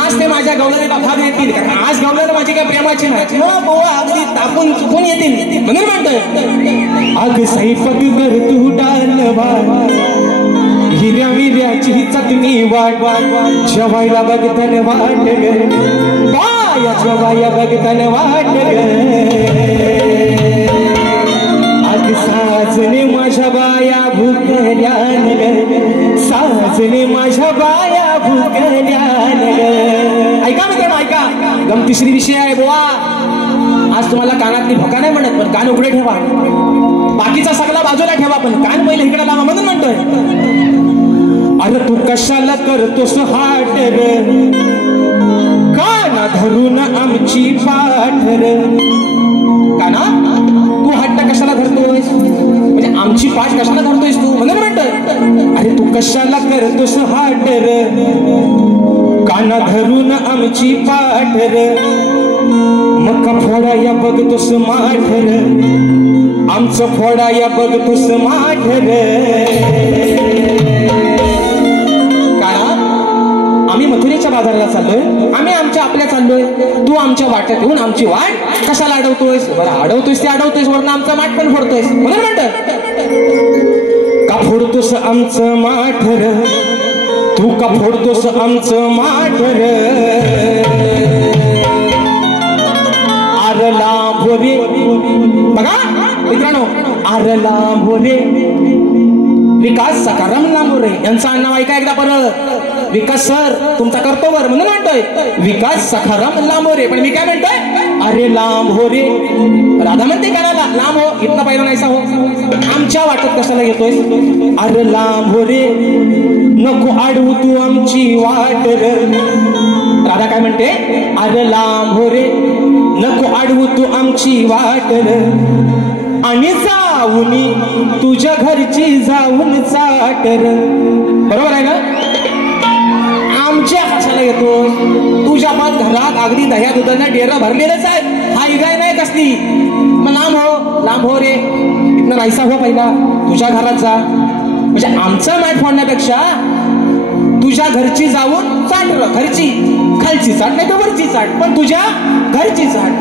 आज ते माझ्या गवळणीला भाग येतील, कारण आज गवळण माझी काय प्रेमाची नाही, बुवा अगदी तापून चुकून येतील. म्हणून म्हणतोय आग सैपक कर तू डाल भार, हिऱ्या मिऱ्याची ही चटणी वाट. जेवायला बघतन वाट ग बाया, जेवाया बघतन वाट ग. आज साजने माझ्या बाया भुकल्यान ग, साजने माझ्या बाया भुकल्यान ग. ऐका मित्रांनो ऐका, गमतीशीर विषय आहे बुवा. आज तुम्हाला कानातली भका नाही म्हणत, पण कान उघडे ठेवा. बाकीचा सगळा बाजूला ठेवा, पण कान पहिले इकडे लावा. म्हणून म्हणतोय अरे तू कशाला करतोस हाट ग, काना धरून आमची पाठ रे. काना तू हट्ट कशाला धरतोयस, म्हणजे आमची पाठ कशाला धरतोयस तू. म्हणून म्हणतोय अरे तू कशाला करतोस हाट रे, काना धरून आमची पाठ रे. मका फोडा या बघतोस माठ रे, आमचं फोडा या बघतोस माठ रे. आम्ही मथुरेच्या बाजाराला चाललोय, आम्ही आपल्या चाललोय, तू आमच्या वाटेत येऊन आमची वाट कशाला अडवतोयस? बरं अडवतोयस ते अडवतोयस, वरनं आमचा माठ पण फोडतोयस म्हणून म्हणत का फोडतोस आमचं माठर, तू का फोडतोस आमचं माठर? आरला भोरे बघा मित्रांनो, आरला भोरे विकास सखाराम लांबोरे यांचं नाव ऐका एकदा परत. विकास सर तुमचा करतो वर म्हणून म्हणतोय विकास सखाराम लांबोरे. पण मी काय म्हणतोय अरे लांब हो रे. राधा म्हणते करायला लांब हो, इथनं पाहिलं नाहीसा हो, आमच्या वाटत कशाला घेतोय? अरे लांब हो रे, नको आडवू तू आमची वाट रे. राधा काय म्हणते अरे लांब हो रे, नको आडवू तू आमची वाट रे. आणि जाऊनी तुझ्या घरची जाऊन चाट रे. बरोबर आहे ना? आमच्या कशाला येतो? तुझ्या पण घरात अगदी दह्या दुधानं डेरा भरलेलंच आहे, हा इगाय नाही कसली. मग लांब हो रे, इथनं नाहीसा हो पहिला, तुझ्या घरात जा. म्हणजे आमचा माठ फोडण्यापेक्षा तुझ्या घरची जाऊन चाट, घरची खालची चाट नाही तर वरची चाट, पण तुझ्या घरची चाट.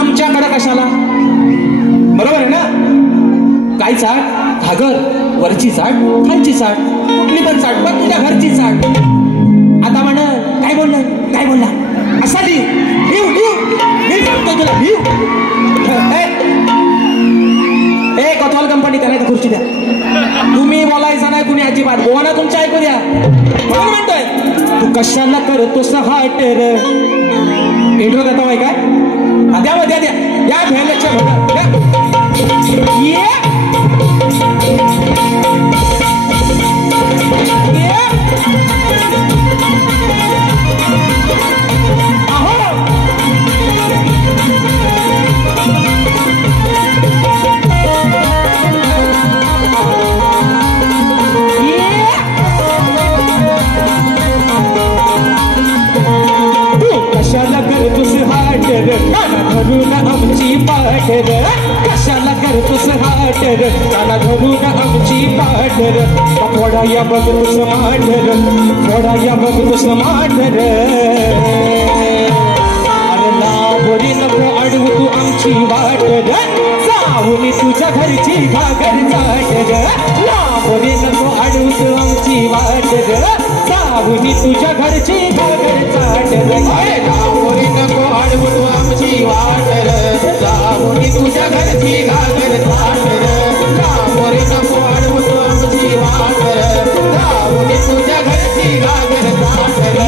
आमच्याकडे कशाला? बरोबर आहे ना? काय चाट? घागर, वरची चाट, खालची चाट, कुठली पण चाट, पण तुझ्या घरची चाट. आता म्हण काय बोलला असा लिव सांगतोय तुला लिव. ए कथॉल कंपनी त्याला खुर्ची द्या. तुम्ही बोलायचं नाही कुणी अजिबात, बोला तुमच्या ऐकू द्या. म्हणून म्हणतोय तू कशाला करतोस हाट रे. इंट्रो देता माहिती काय? द्या द्या द्या द्या भेलच्या कशाला करतोस हाट रे, धरून आमची पाठ रे. कशाला करतोस हाट रे, त्याला धरून आमची पाठ रे. थोडा या बघतोस माठ रे, थोडा या बघतोस माठ रे. अरे लांबोरी नको अडवू तू आमची वाट रे, जाऊन तुझ्या घरची घागर चाट रे. लांबोरी नको अडवू तू आमची वाट रे, जाऊन तुझ्या घरची घागर चाट रे. लांबोरी नको अडवू तू आमची वाट रे, जाऊन तुझ्या घरची घागर चाट रे. लांबोरी नको अडवू तू आमची वाट रे, जाऊन तुझ्या घरची घागर चाट रे.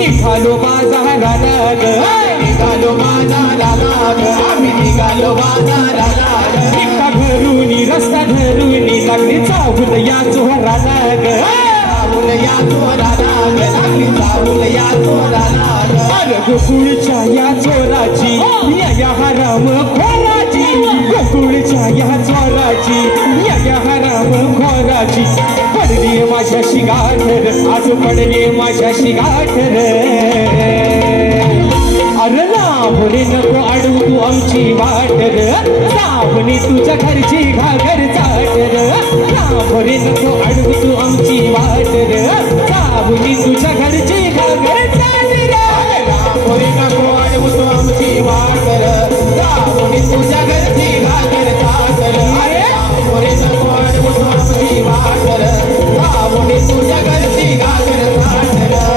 निघालो बाजाराला ग, निघालो बाजाराला ग, आम्ही निघालो बाजाराला ग. एका घरूनी रस्ता धरूनी लागली चावूल या चोराला ग, चावूल या चोराला ग, लागली चावूल या चोराला ग. अरे गोकुळच्या या चोराची या हराम खोराची, गोकुळच्या या चोराची या हराम खोराची. पडली माझ्याशी गाठर, आज पडली माझ्याशी गाठर. अरे लांबोरी नको अडवू तू आमची वाट रे, लांबोरी तुझ्या घरची घागर चाट रे. लांबोरी नको अडवू तू आमची वाट रे, लांबोरी तुझ्या घरची घागर चाट रे. लांबोरी नको अडवू तू आमची वाट रे, लांबोरी तुझ्या घरची घागर चाट रे. लांबोरी नको अडवू तू आमची वाट रे, लांबोरी तुझ्या घरची घागर चाट रे.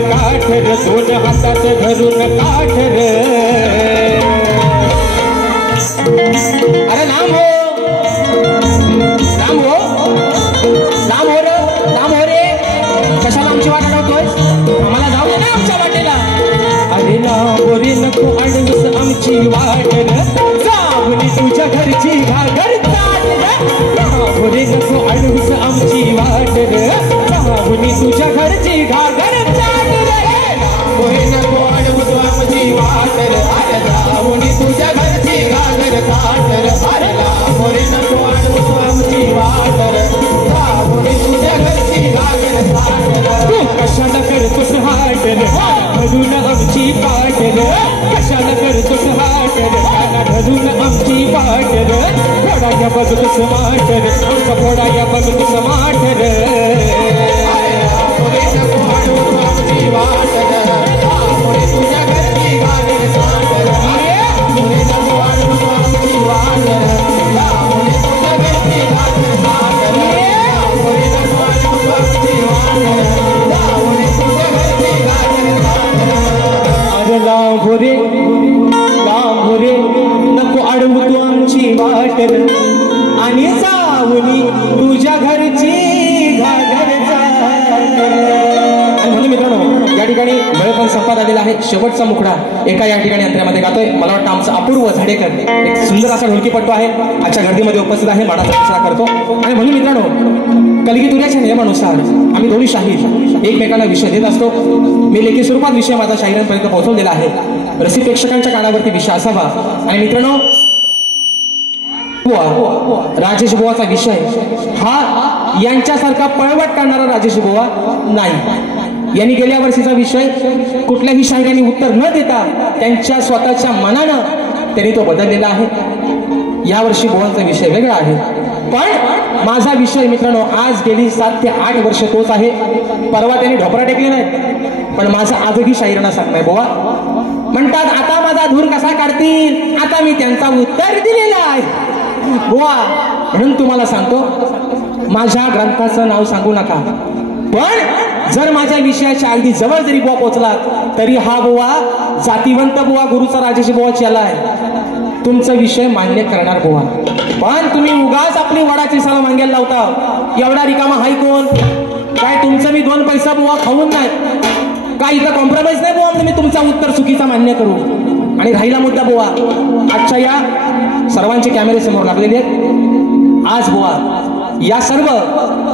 काठर दोन हातात धरून काठर अरे लांब हो लांब हो लांब हो रे लांब हो रे कशाला आमची वाट अडवतोय आम्हाला जाऊ दे ना आमच्या वाटेला अरे लांब रे नको अडवूस आमची वाट जाऊन तुझ्या घरची घागर चाट लांब रे नको अडवूस आमची वाट जाऊन तुझ्या घरची घागर चाट रे नको अडवूस आमची वाट अरे जाऊन तुझ्या घरची घागर चाट अरे लांब रे नको अडवूस आमची वाट जाऊन तुझ्या घरची घागर चाट तू कशाला करतोस हाट धरून आमची पाट कशाला करतोस हाट धरून आमची पाट फोडाया बघतोस माठ आमचा फोडाया बघतोस माठ तुझ्या घरची घागर चाट अरे लांब रे नको अडवू तू आमची वाट आणि जाऊनी तुझ्या घरची घागर म्हणून मित्रांनो या ठिकाणी वेळ पण संपत आलेला आहे शेवटचा मुखडा एका या ठिकाणी अंतरामध्ये गातोय मला वाटतं आमचा अपूर्व झाडेकर एक सुंदर असा ढोलकीपट्टू आहे आजच्या गर्दीमध्ये उपस्थित आहे माडाचा दसरा करतो आणि म्हणून मित्रांनो कलगीतुऱ्याच्या नियमानुसार आम्ही दोन्ही शाहीर एकमेकांना विषय देत असतो मी लेखी स्वरूपात विषय माझा शाहिरांपर्यंत पोहोचवलेला आहे रसिक प्रेक्षकांच्या कानावरती विषय असावा आणि मित्रांनो राजेश बुवाचा विषय हा यांच्यासारखा पळवट करणारा राजेश बुवा नाही यांनी गेल्या वर्षीचा विषय कुठल्याही शाहिरांनी उत्तर न देता त्यांच्या स्वतःच्या मनानं त्यांनी तो बदललेला आहे यावर्षी बुवांचा विषय वेगळा आहे पण माझा विषय मित्रांनो आज गेली 7 ते 8 वर्ष तोच आहे परवा त्यांनी ढोपरा टेकले नाही पण माझा आजही शाहिरांना सांगताय बुवा म्हणतात आता माझा धूर कसा काढतील आता मी त्यांचा उत्तर दिलेला आहे बुवा म्हणून तुम्हाला सांगतो माझ्या ग्रंथाचं नाव सांगू नका पण जर माझ्या विषयाच्या अगदी जवळ जरी बुवा पोहोचलात तरी हा बुवा जातीवंत बुवा गुरुचा राजेश बुवाची आला आहे तुमचा विषय मान्य करणार बुवा पण तुम्ही उगाच आपली वडाची साला मागायला लावता एवढा रिकामा हाय कोण काय तुमचं मी 2 पैसा बुवा खाऊन नाही काय इथं कॉम्प्रोमाइज नाही बुवा मी तुमचा उत्तर चुकीचा मान्य करू आणि राहिला मुद्दा बुवा आजच्या या सर्वांचे कॅमेरे समोर लागलेले आहेत आज बुवा या सर्व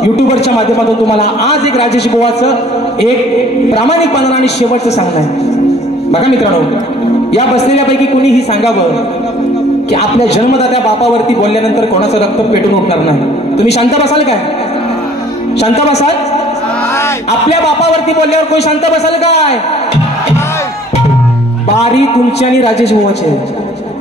युट्यूबरच्या माध्यमातून तुम्हाला आज एक राजेश बुवाचं एक प्रामाणिकपणानं आणि शेवटचं सांगणं आहे बघा मित्रांनो या बसलेल्यापैकी कोणीही सांगावं की आपल्या जन्मदात्या बापावरती बोलल्यानंतर कोणाचं रक्त पेटून उठणार नाही तुम्ही शांत बसाल काय शांत बसाल आपल्या बापावरती बोलल्यावर कोणी शांत बसाल काय बारी तुमची आणि राजेश बुवाची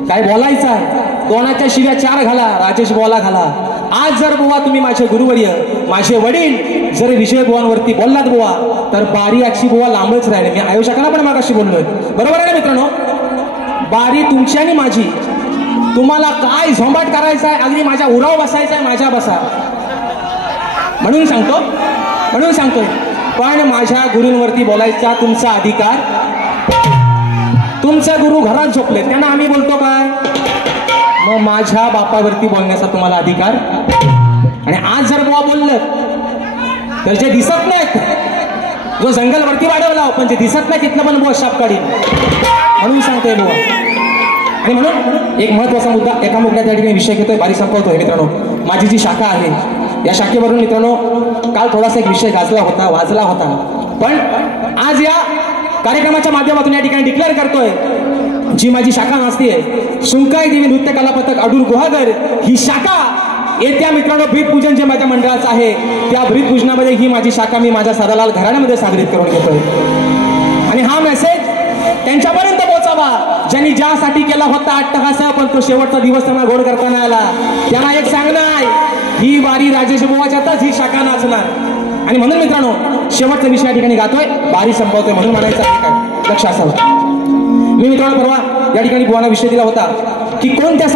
काय बोलायचं आहे कोणाच्या शिव्या 4 घाला राजेश बुवाला घाला आज जर बुवा तुम्ही माझे गुरुवर्य माझे वडील जर विजय बुवांवरती बोललात बुवा तर बारी अक्षी बुवा लांबच राहिले मी आयुष्याला पण मागाशी बोललोय बरोबर आहे ना मित्रांनो बारी तुमची आणि माझी तुम्हाला काय झोंबाट करायचा आहे अगदी माझ्या उराव बसायचा आहे माझ्या बसा म्हणून सांगतोय पण माझ्या गुरूंवरती बोलायचा तुमचा अधिकार तुमचे गुरु घरात झोपले त्यांना आम्ही बोलतो काय मग माझ्या बापावरती बोलण्याचा तुम्हाला अधिकार आणि आज जर बुवा बोललं तर जे दिसत नाहीत जो जंगल वरती वाढवला पण जे दिसत नाही तिथलं पण बुवा शाप काढील म्हणून सांगतोय बुवा आणि म्हणून एक महत्वाचा मुद्दा एका मुद्द्यात त्या ठिकाणी विषय घेतोय बारी संपवतोय मित्रांनो माझी जी शाखा आहे या शाखेवरून मित्रांनो काल थोडासा एक विषय वाजला होता पण आज या कार्यक्रमाच्या माध्यमातून या ठिकाणी डिक्लेअर करतोय जी माझी शाखा नाचतीये सुंकाई देवी नृत्य कला पथक अडूर गुहागर ही शाखा येत्या मित्रांनो ब्रीदपूजन जे माझ्या मंडळाचं आहे त्या ब्रीदपूजनामध्ये ही माझी शाखा मी माझ्या सादालाल घराण्यामध्ये सादरीत करून घेतोय आणि हा मेसेज त्यांच्यापर्यंत पोहोचावा ज्यांनी ज्यासाठी केला होता अट्टहास पण तो शेवटचा दिवस त्यांना गोड करताना आला त्यांना एक सांगणं आहे ही वारी राजेश बुवाच्यातच ही शाखा नाचणार आणि म्हणून मित्रांनो शेवटचा विषय या ठिकाणी गातोय बारी संपवतोय म्हणून म्हणायचं आहे काय लक्ष असावं मी मित्रांनो परवा या ठिकाणी बुवांना विषय दिला होता की कोणत्या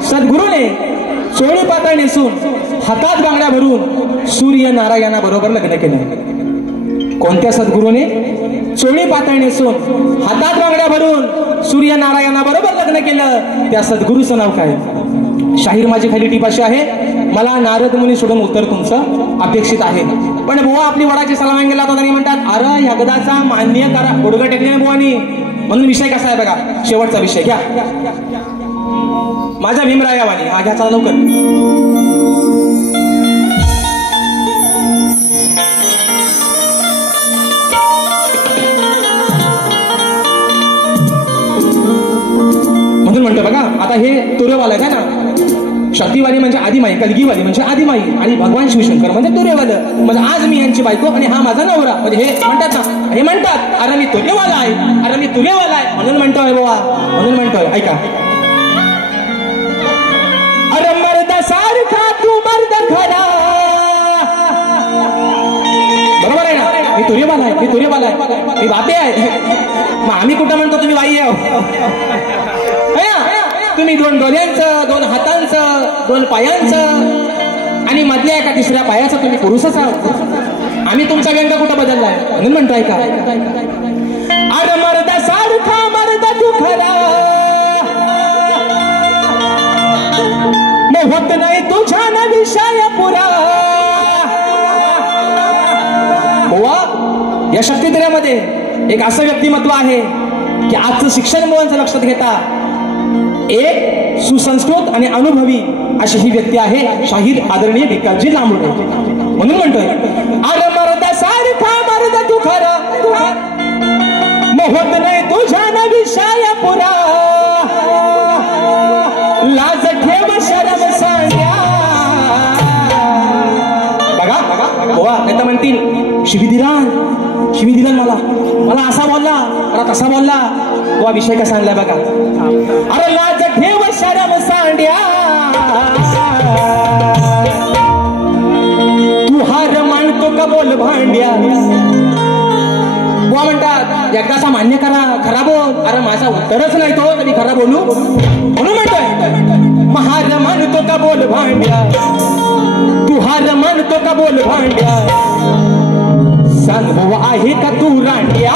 सद्गुरूने चोळी पातळ नेसून हातात बांगड्या भरून सूर्य नारायणा बरोबर लग्न केले कोणत्या सद्गुरूने? चोळी पातळ नेसून हातात बांगड्या भरून सूर्यनारायणाबरोबर लग्न केलं, त्या सद्गुरूचं नाव काय? शाहीर माझी खाली टीप अशी आहे, मला नारद मुनी सोडून उत्तर तुमचं अपेक्षित आहे. पण बुवा आपली वडाची सलामी गेला होता आणि म्हणतात अरे यगदाचा मान्य करा, गुडघा टेकले बुवानी. म्हणून विषय कसा आहे बघा, शेवटचा विषय घ्या. माझ्या भीमरायावानी हा घ्याचा लवकर. म्हणून म्हणतो बघा, आता हे तुरेवाला आहे ना, शक्तीवाली म्हणजे आदिमाई, कलगीवाली म्हणजे आदिमाई आणि भगवान शिवशंकर म्हणजे तुरेवालं. म्हणजे आज मी यांची बायको आणि हा माझा नवरा. म्हणजे हे म्हणतात ना, हे म्हणतात अरे मी तुरेवाला आहे, अरे मी तुरेवाला आहे. म्हणून म्हणतोय बाबा, म्हणून म्हणतोय ऐका. अरे मर्द सारखा तू मर्द खरा. बरोबर आहे ना, मी तुरेवाला आहे, मी तुरेवाला आहे, मी बापे आहे. मग आम्ही कुठं म्हणतो तुम्ही बाई आहे? तुम्ही दोन डोळ्यांचं, दोन हातांचं, दोन पायांचं आणि मधल्या एका तिसऱ्या पायाचं तुम्ही पुरुषच आहात. आम्ही तुमचा व्यंग कुठं बदललाय? म्हणून म्हणतोय का अरे मर्दा सारखा मर्द तू खरा, मग होत नाही तुझ्या ना विषय पुरा. बुवा या शक्तिद्रयामध्ये एक असं व्यक्तिमत्व आहे की आजचं शिक्षण मुलांचं लक्षात घेता एक सुसंस्कृत आणि अनुभवी अशी ही व्यक्ती आहे, शाहीर आदरणीय भिकाजी लांबुडे. म्हणून म्हणतोय अरे मर्दा सारखा मर्द तू खरा, मग होत नाही तुझ्या ना विषय पुरा. लाज ठेव शरम सांग्या. बघा बुवा नाही तर म्हणतील शिवी दिला मला असा बोलला, मला तसा बोलला. बुवा विषय कसा आणलाय बघा. अरे लाज ठेव शरम सांड्या, तू हार मानतो का बोल भांड्या. बुवा म्हणतात एकदाचा मान्य करा, खरा बोल. अरे माझा उत्तरच नाही तो, तरी खरा बोलू. म्हणून म्हणतोय हार मानतो का बोल भांड्या, तू हार मानतो का बोल भांड्या. सांग बुवा आहे का तू रांड्या,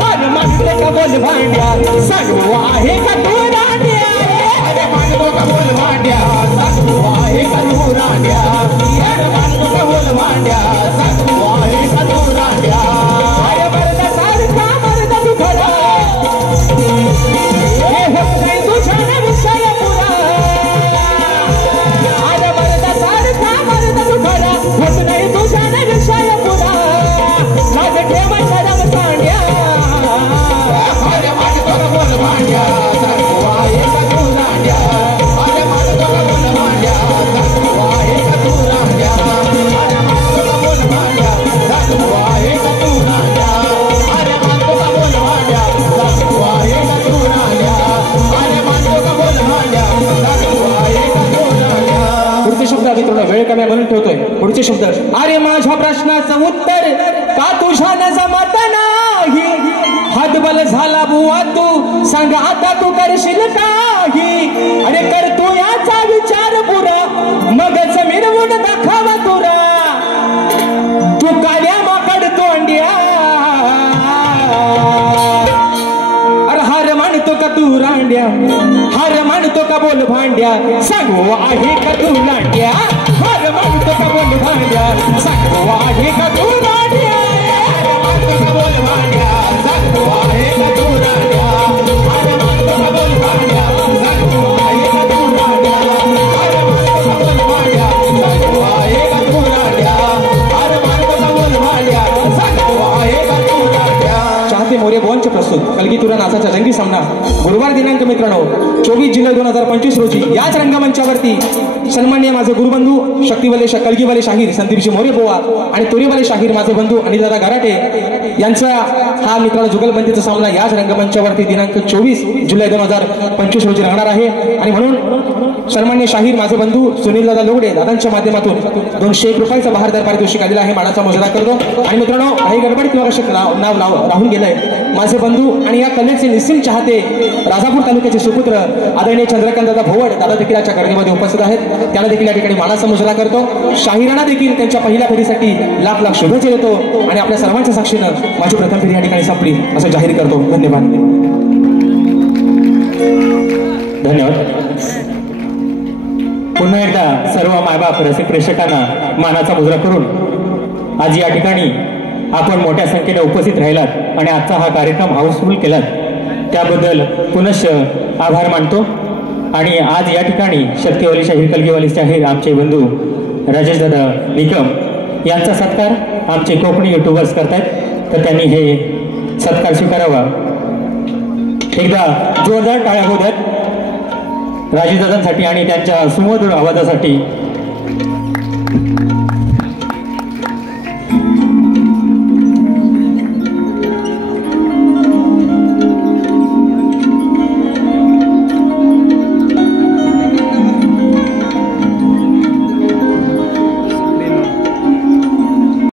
हार मानतो का बोल भांड्या. सांग बुवा आहे का तू रांड्या, हार मानतो का बोल भांड्या. सांग बुवा आहे का तू रांड्या, हार मानतो का बोल भांड्या. सांग बुवा आहे का तू रांड्या. अरे मर्द सारखा मर्द तू खरा, हे होत नाही तुझ्या ना विषय पुरा. अरे मर्द सारखा मर्द तू खरा, होत नाही तुझ्या ना विषय पुरा. लाज ठेव शरम सांड्या, अरे मानतो का बोल भांड्या. सांग बुवा आहे का तू रांड्या, अरे मानतो का बोल भांड्या. सांग बुवा आहे का तू रांड्या, अरे मानतो का बोल भांड्या. सांग बुवा आहे का तू रांड्या, अरे मानतो का बोल भांड्या. सांग बुवा आहे का तू रांड्या, अरे मानतो का बोल भांड्या. सांग बुवा आहे का तू रांड्या. पुढचे शब्द मित्रांनो वेळ कमी म्हणून ठेवतोय. पुढचे शब्द अरे माझ्या प्रश्नाचं उत्तर का तुझ्या न जमत नाही. हातबल झाला बुवा तू, सांग आता तू करशील काही. अरे कर तू याचा विचार पुरा, मगच मिरवून दाखवा तुरा. तू काल्या माकड तोंड्या, अरे हार मानतो का तू रांड्या, हार मानतो का बोल भांड्या. सांगू आहे का तू लांड्या, हार मानतो का बोल भांड्या. सांगू आहे का तू लांड्या, हार मानतो का बोल भांड्या. सांगू आहे का तू लांड्या, हार मानतो का बोल भांड्या. सांगू आहे का तू लांड्या, हार मानतो का बोल भांड्या. सांगू आहे का तू लांड्या, हार मानतो का बोल भांड्या. सांगू आहे का तू लांड्या. चाहते मोरे बोंच प्रस्तुत कलगीतुरा नाचाचा जंगी सामना गुरुवार दिनांक मित्रांनो 24 जुलै 2025 रोजी याच रंगमंचावरती सन्माननीय माझे गुरुबंधू शक्तीवाले कलगीवाले शाहीर संदीपजी मोरे बोवा आणि तोरीवाले शाहीर माझे बंधू अनिलदादा गराटे यांचा हा मित्रांनो जुगलबंदीचा सामना याच रंगमंचावरती दिनांक 24 जुलै 2025 रोजी राहणार आहे. आणि म्हणून सन्माननीय शाहीर माझे बंधू सुनीलदादा लोगडे दादांच्या माध्यमातून 201 रुपयाचा बहारदार पारितोषिक आलेला आहे. मानाचा मोजरा करतो. आणि मित्रांनो काही गडबड किंवा नाव राहून गेलंय माझे बंधू आणि या कलेचे निस्सीम चाहते राजापूर तालुक्याचे सुपुत्र आदरणीय चंद्रकांत दादा भोवड दादा देखील आजच्या गर्दीमध्ये उपस्थित आहेत. त्यांना देखील या ठिकाणी मानाचा मुजरा करतो. शाहिरांना देखील त्यांच्या पहिल्या फेरीसाठी लाख लाख शुभेच्छा देतो आणि आपल्या सर्वांच्या साक्षीनं माझी प्रथम फेरी या ठिकाणी संपली असं जाहीर करतो. धन्यवाद. धन्यवाद. पुन्हा एकदा सर्व मायबाप रसिक प्रेक्षकांना मानाचा मुजरा करून आज या ठिकाणी आपण मोठ्या संख्येने उपस्थित राहिलात आणि आजचा हा कार्यक्रम हाऊसफुल केलात त्याबद्दल पुनश्च आभार मानतो. आणि आज या ठिकाणी शक्तिवाली शाहीर कलगीवालीचे आहेत आमचे बंधू राजेश दादा निकम यांचा सत्कार आमचे कोकणी युट्यूबर्स करतायत तर त्यांनी हे सत्कार स्वीकारावा. एकदा जोरदार टाळ्या होत आहेत राजेश दादांसाठी आणि त्यांच्या सुमधुर आवाजासाठी.